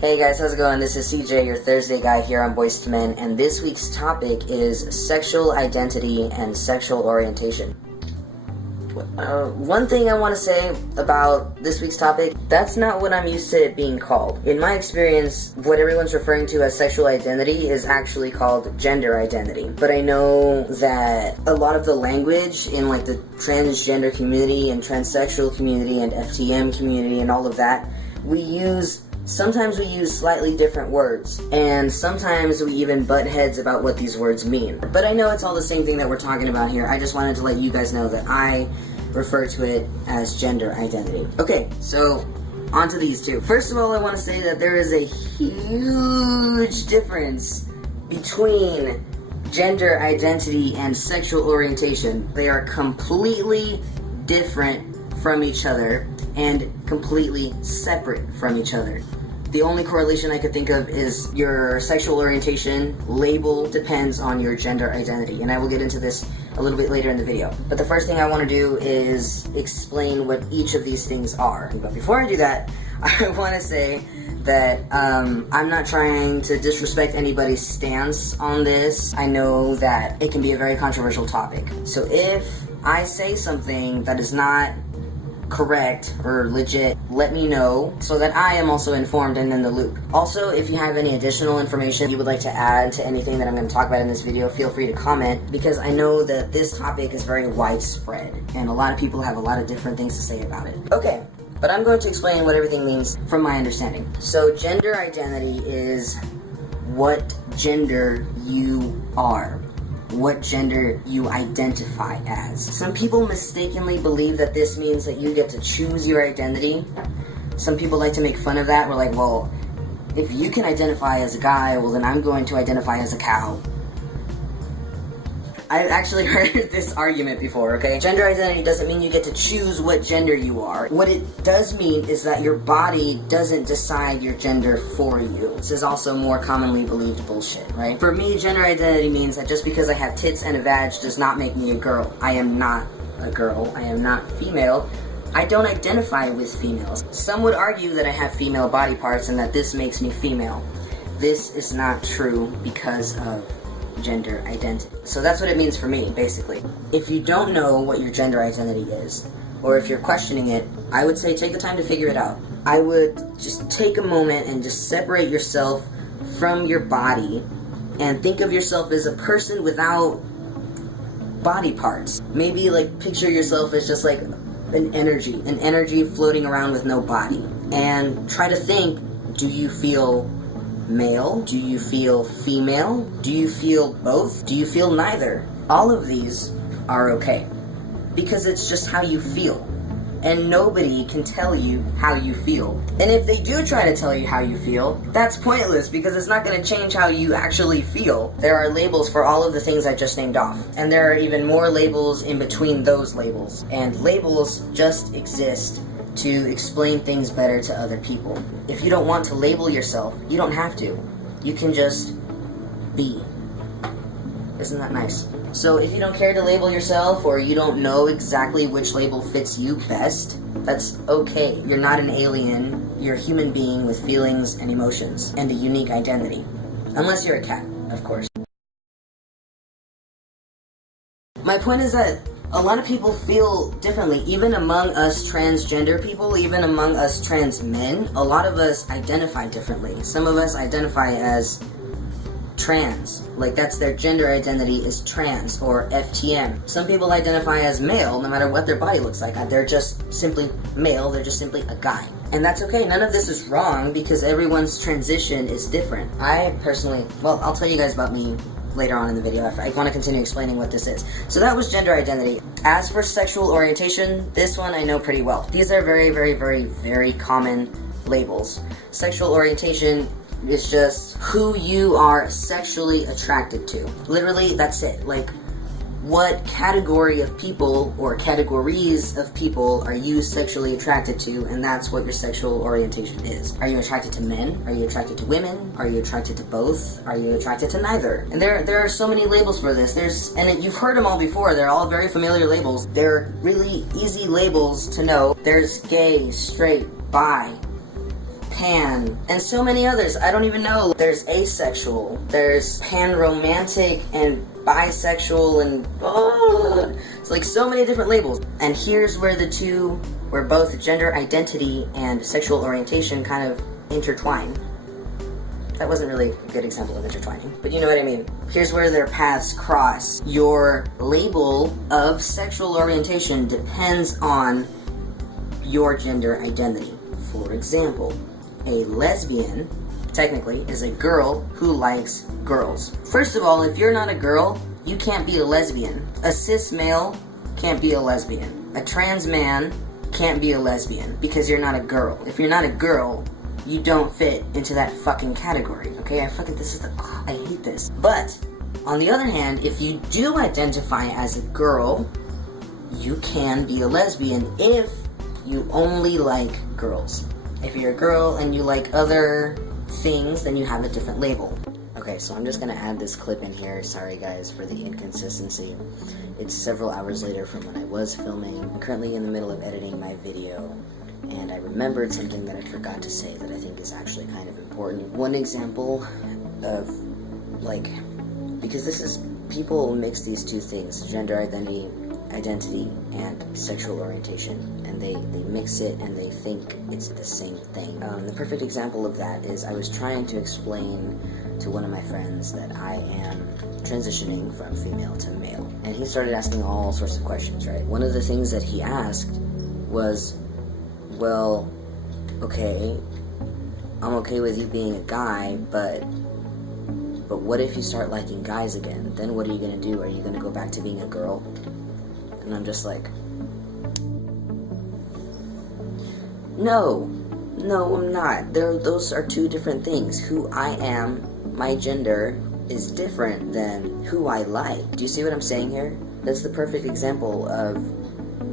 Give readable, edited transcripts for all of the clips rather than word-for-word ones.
Hey guys, how's it going? This is CJ, your Thursday guy here on Boys to Men, and this week's topic is sexual identity and sexual orientation. One thing I want to say about this week's topic, that's not what I'm used to it being called. In my experience, what everyone's referring to as sexual identity is actually called gender identity. But I know that a lot of the language in like the transgender community and transsexual community and FTM community and all of that, sometimes we use slightly different words, and sometimes we even butt heads about what these words mean. But I know it's all the same thing that we're talking about here. I just wanted to let you guys know that I refer to it as gender identity. Okay, so on to these two. First of all, I want to say that there is a huge difference between gender identity and sexual orientation. They are completely different from each other and completely separate from each other. The only correlation I could think of is your sexual orientation label depends on your gender identity, and I will get into this a little bit later in the video. But the first thing I want to do is explain what each of these things are. But before I do that, I want to say that I'm not trying to disrespect anybody's stance on this. I know that it can be a very controversial topic. So if I say something that is not correct or legit, let me know so that I am also informed and in the loop. Also, if you have any additional information you would like to add to anything that I'm going to talk about in this video, feel free to comment, because I know that this topic is very widespread and a lot of people have a lot of different things to say about it. Okay, but I'm going to explain what everything means from my understanding. So gender identity is what gender you are, what gender you identify as. Some people mistakenly believe that this means that you get to choose your identity. Some people like to make fun of that. We're like, well, if you can identify as a guy, well then I'm going to identify as a cow. I've actually heard this argument before, okay? Gender identity doesn't mean you get to choose what gender you are. What it does mean is that your body doesn't decide your gender for you. This is also more commonly believed bullshit, right? For me, gender identity means that just because I have tits and a vag does not make me a girl. I am not a girl. I am not female. I don't identify with females. Some would argue that I have female body parts and that this makes me female. This is not true because of gender identity. So that's what it means for me, basically. If you don't know what your gender identity is, or if you're questioning it, I would say take the time to figure it out. I would just take a moment and just separate yourself from your body and think of yourself as a person without body parts. Maybe like picture yourself as just like an energy floating around with no body. And try to think, do you feel male? Do you feel female? Do you feel both? Do you feel neither? All of these are okay, because it's just how you feel, and nobody can tell you how you feel. And if they do try to tell you how you feel, that's pointless, because it's not going to change how you actually feel. There are labels for all of the things I just named off, and there are even more labels in between those labels, and labels just exist to explain things better to other people. If you don't want to label yourself, you don't have to. You can just be. Isn't that nice? So if you don't care to label yourself, or you don't know exactly which label fits you best, that's okay. You're not an alien. You're a human being with feelings and emotions and a unique identity. Unless you're a cat, of course. My point is that a lot of people feel differently, even among us transgender people, even among us trans men. A lot of us identify differently. Some of us identify as trans, like that's their gender identity is trans or FTM. Some people identify as male, no matter what their body looks like. They're just simply male, they're just simply a guy. And that's okay, none of this is wrong, because everyone's transition is different. I personally, well, I'll tell you guys about me later on in the video. I want to continue explaining what this is. So that was gender identity. As for sexual orientation, this one I know pretty well. These are very, very, very, very common labels. Sexual orientation is just who you are sexually attracted to. Literally, that's it. Like, what category of people or categories of people are you sexually attracted to, and that's what your sexual orientation is. Are you attracted to men? Are you attracted to women? Are you attracted to both? Are you attracted to neither? And there are so many labels for this. You've heard them all before. They're all very familiar labels. They're really easy labels to know. There's gay, straight, bi, pan, and so many others. I don't even know. There's asexual, there's pan-romantic, and bisexual, and it's like so many different labels. And here's where both gender identity and sexual orientation kind of intertwine. That wasn't really a good example of intertwining, but you know what I mean. Here's where their paths cross. Your label of sexual orientation depends on your gender identity. For example, a lesbian, technically, is a girl who likes girls. First of all, if you're not a girl, you can't be a lesbian. A cis male can't be a lesbian. A trans man can't be a lesbian because you're not a girl. If you're not a girl, you don't fit into that fucking category, okay? I hate this. But, on the other hand, if you do identify as a girl, you can be a lesbian if you only like girls. If you're a girl and you like other things, then you have a different label. Okay, so I'm just gonna add this clip in here. Sorry guys for the inconsistency. It's several hours later from when I was filming. I'm currently in the middle of editing my video, and I remembered something that I forgot to say that I think is actually kind of important. One example of, because people mix these two things, gender identity and sexual orientation, and they mix it and they think it's the same thing. The perfect example of that is I was trying to explain to one of my friends that I am transitioning from female to male, and he started asking all sorts of questions, right? One of the things that he asked was, well, okay, I'm okay with you being a guy, but what if you start liking guys again? Then what are you gonna do? Are you gonna go back to being a girl? And I'm just like, no, I'm not. Those are two different things. Who I am, my gender, is different than who I like. Do you see what I'm saying here? That's the perfect example of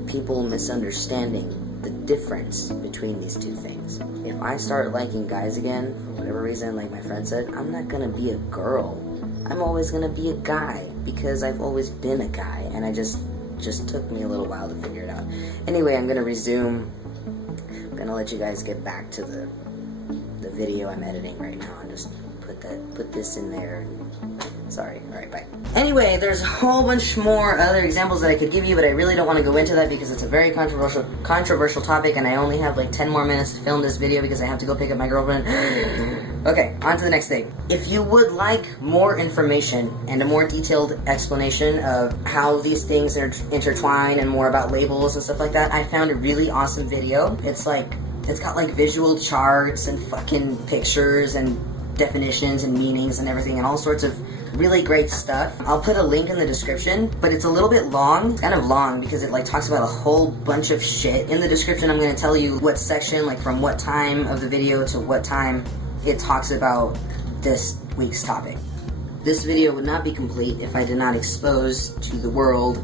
people misunderstanding the difference between these two things. If I start liking guys again, for whatever reason, like my friend said, I'm not gonna be a girl. I'm always gonna be a guy, because I've always been a guy, and I just took me a little while to figure it out. Anyway, I'm gonna resume. I'm gonna let you guys get back to the video I'm editing right now, and just put this in there. Sorry. Alright, bye. Anyway, there's a whole bunch more other examples that I could give you, but I really don't want to go into that because it's a very controversial topic, and I only have like 10 more minutes to film this video because I have to go pick up my girlfriend. Okay, on to the next thing. If you would like more information and a more detailed explanation of how these things intertwine and more about labels and stuff like that, I found a really awesome video. It's got like visual charts and fucking pictures and definitions and meanings and everything and all sorts of really great stuff. I'll put a link in the description, but it's a little bit long. It's kind of long because it like talks about a whole bunch of shit. In the description, I'm going to tell you what section, like from what time of the video to what time it talks about this week's topic. This video would not be complete if I did not expose to the world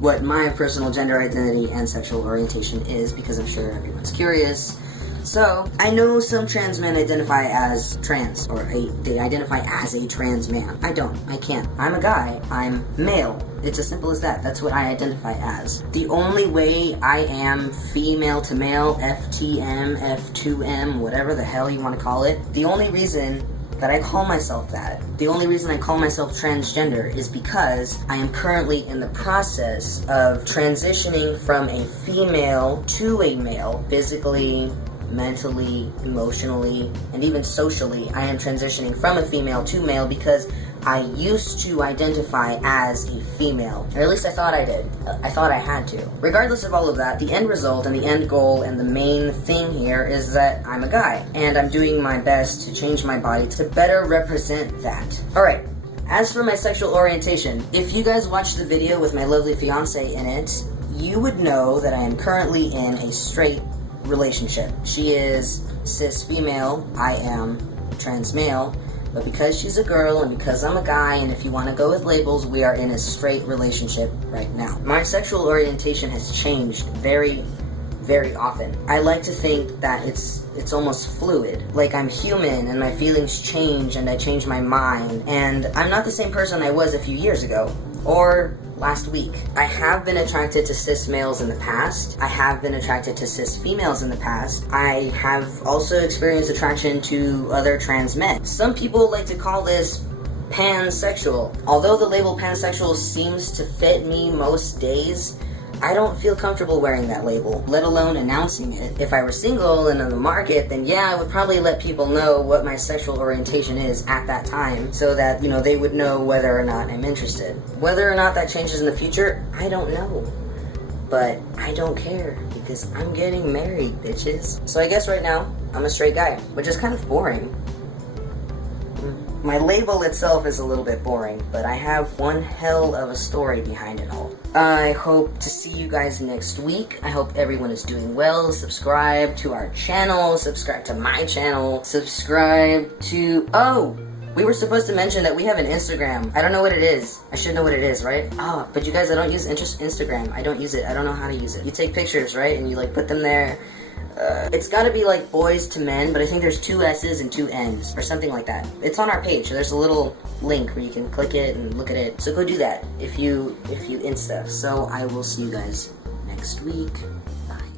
what my personal gender identity and sexual orientation is, because I'm sure everyone's curious. So, I know some trans men identify as trans, or they identify as a trans man. I don't. I can't. I'm a guy. I'm male. It's as simple as that. That's what I identify as. The only way I am female to male, FTM, F2M, whatever the hell you want to call it, the only reason that I call myself that, the only reason I call myself transgender is because I am currently in the process of transitioning from a female to a male, physically, mentally, emotionally, and even socially. I am transitioning from a female to male because I used to identify as a female, or at least I thought I did. I thought I had to. Regardless of all of that, the end result and the end goal and the main thing here is that I'm a guy, and I'm doing my best to change my body to better represent that. Alright, as for my sexual orientation, if you guys watched the video with my lovely fiance in it, you would know that I am currently in a straight relationship. She is cis female, I am trans male, but because she's a girl and because I'm a guy, and if you want to go with labels, we are in a straight relationship right now. My sexual orientation has changed very, very often. I like to think that it's almost fluid. Like I'm human and my feelings change and I change my mind, and I'm not the same person I was a few years ago. Or last week. I have been attracted to cis males in the past. I have been attracted to cis females in the past. I have also experienced attraction to other trans men. Some people like to call this pansexual. Although the label pansexual seems to fit me most days, I don't feel comfortable wearing that label, let alone announcing it. If I were single and on the market, then yeah, I would probably let people know what my sexual orientation is at that time, so that, they would know whether or not I'm interested. Whether or not that changes in the future, I don't know. But I don't care, because I'm getting married, bitches. So I guess right now, I'm a straight guy, which is kind of boring. My label itself is a little bit boring, but I have one hell of a story behind it all. I hope to see you guys next week. I hope everyone is doing well. Subscribe to our channel. Subscribe to my channel. Subscribe to... Oh! We were supposed to mention that we have an Instagram. I don't know what it is. I should know what it is, right? Oh, but you guys, I don't use Instagram. I don't use it. I don't know how to use it. You take pictures, right? And you, put them there. It's gotta be boys to men, but I think there's 2 S's and 2 N's, or something like that. It's on our page, so there's a little link where you can click it and look at it. So go do that if you Insta. So I will see you guys next week. Bye.